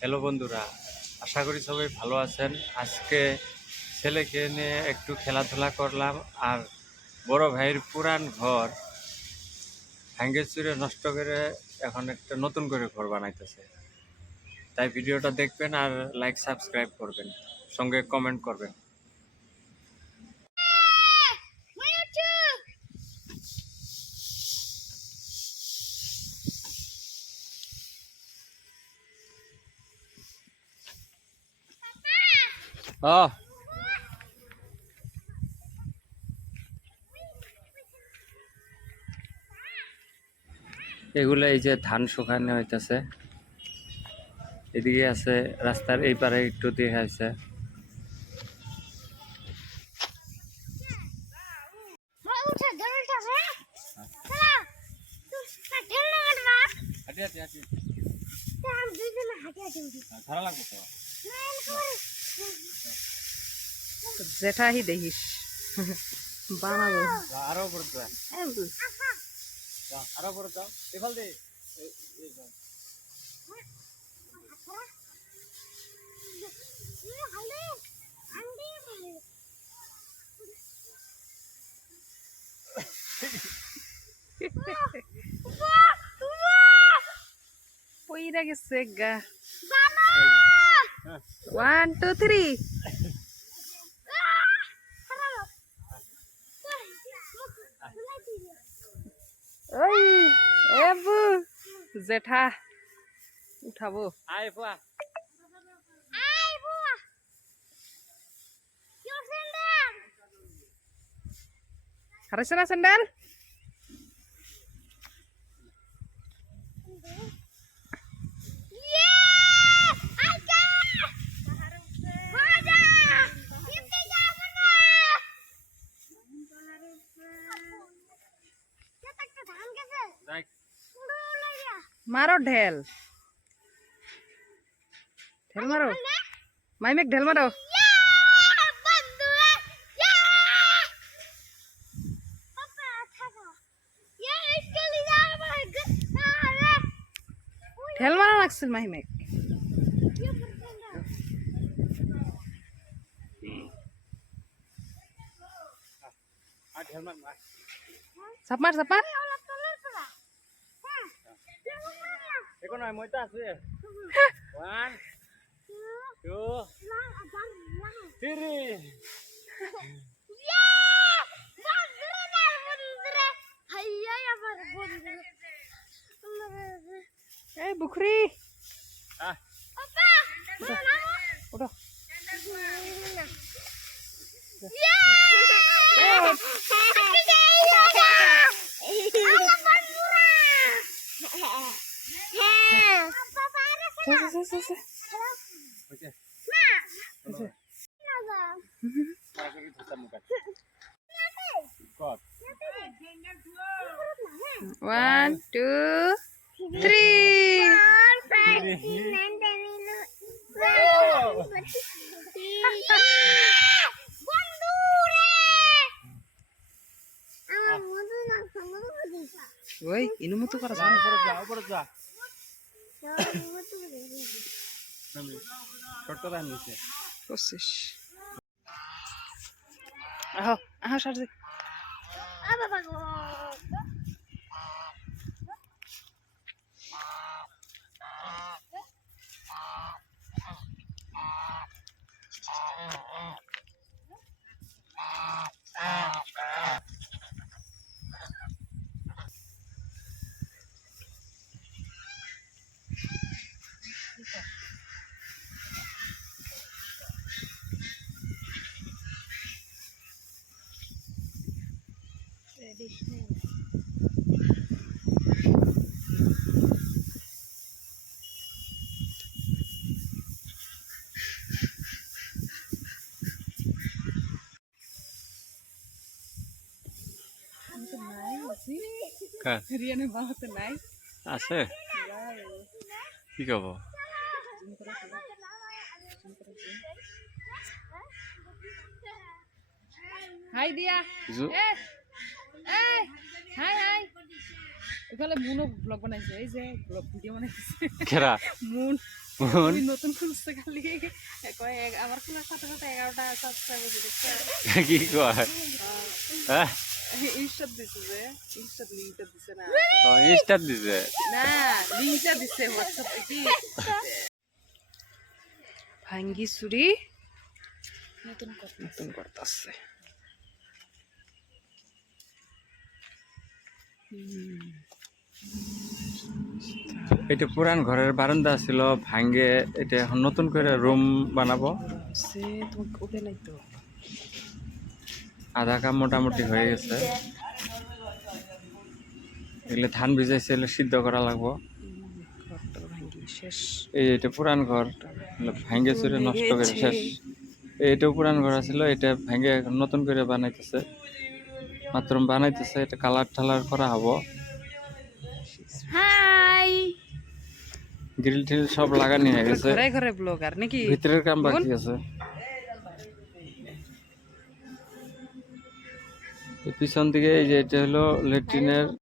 Hello বন্ধুরা, আশা করি সবাই ভালো আছেন। আজকে ছেলেকে নিয়ে একটু খেলাধুলা করলাম, আর বড় ভাইয়ের পুরান ঘর ভাঙ্গে চুরে নষ্ট করে এখন একটা নতুন করে ঘর বানাইতেছে। তাই ভিডিওটা দেখবেন আর লাইক সাবস্ক্রাইব করবেন, সঙ্গে কমেন্ট করবেন। এগুলো এই যে ধান শুকানো হইতেছে, এদিকে আছে রাস্তার এই পারে একটু দেখাইছে। জেঠাহি দেখিস বানাবো আরো উপরে যাও, আরো উপরে যাও, এফাল দে। পইরা গেছে গা 1 2 3 ওই এবু জেঠা উঠাবো আয় ফুয়া, হারাইছে না স্যান্ডেল মারো ঢেল ঢেল মারো মাইমেক ঢেল মারো ঢেল মারা লাগছিল মাহিমেক চাপ মার একো নয়, মই তো আছি। 1 2 3 এই বুখরি ওঠো One, two, three. Woi, ini mutu kara sana. উপরে যা, ছোট্ট ধান নিচে। Kosis. Aho, sardi. Riane banget নাই আছে কি কব হাই দিয়া হাই এখানে মুনো ব্লগ বানাইছে এই যে ভিডিও বানাইছে কেরা মুন কোন ওই নতুন খুলছে খালি কয় আমার খোলার সাথে সাথে 11টা সাবস্ক্রাইবার দিচ্ছে কি কয় হ্যাঁ ইনস্টাত দিছে যে ইনস্টাত লিংকটা দিছে না ও ইনস্টার দিছে না লিংকটা দিছে হোয়াটসঅ্যাপে কি ভাঙ্গি চুরি নতুন করতেছে এটা পুরান ঘরের বারান্দা ছিল ভাঙ্গে এটা এখন নতুন করে রুম বানাবো সে তুমি উঠে নাই তো আধা কাম মোটামুটি হয়ে গেছে এগুলো ধান ভিজাইছিল সিদ্ধ করা লাগবো ঘরটা ভাঙ্গি শেষ এই এটা পুরান ঘর ভাঙ্গে চুরে নষ্ট করে শেষ এইটাও পুরান ঘর ছিল এটা ভাঙ্গে এখন নতুন করে বানাইতেছে মাত্র বানাইতেছে এটা কালার টালার করা হবো হাই গ্রিল টিল সব লাগানি হয়ে গেছে ঘরে ঘরে ব্লগার নাকি ভিতরের কাম বাকি আছে পিছন দিকে এই যে এটা হলো ল্যাট্রিনের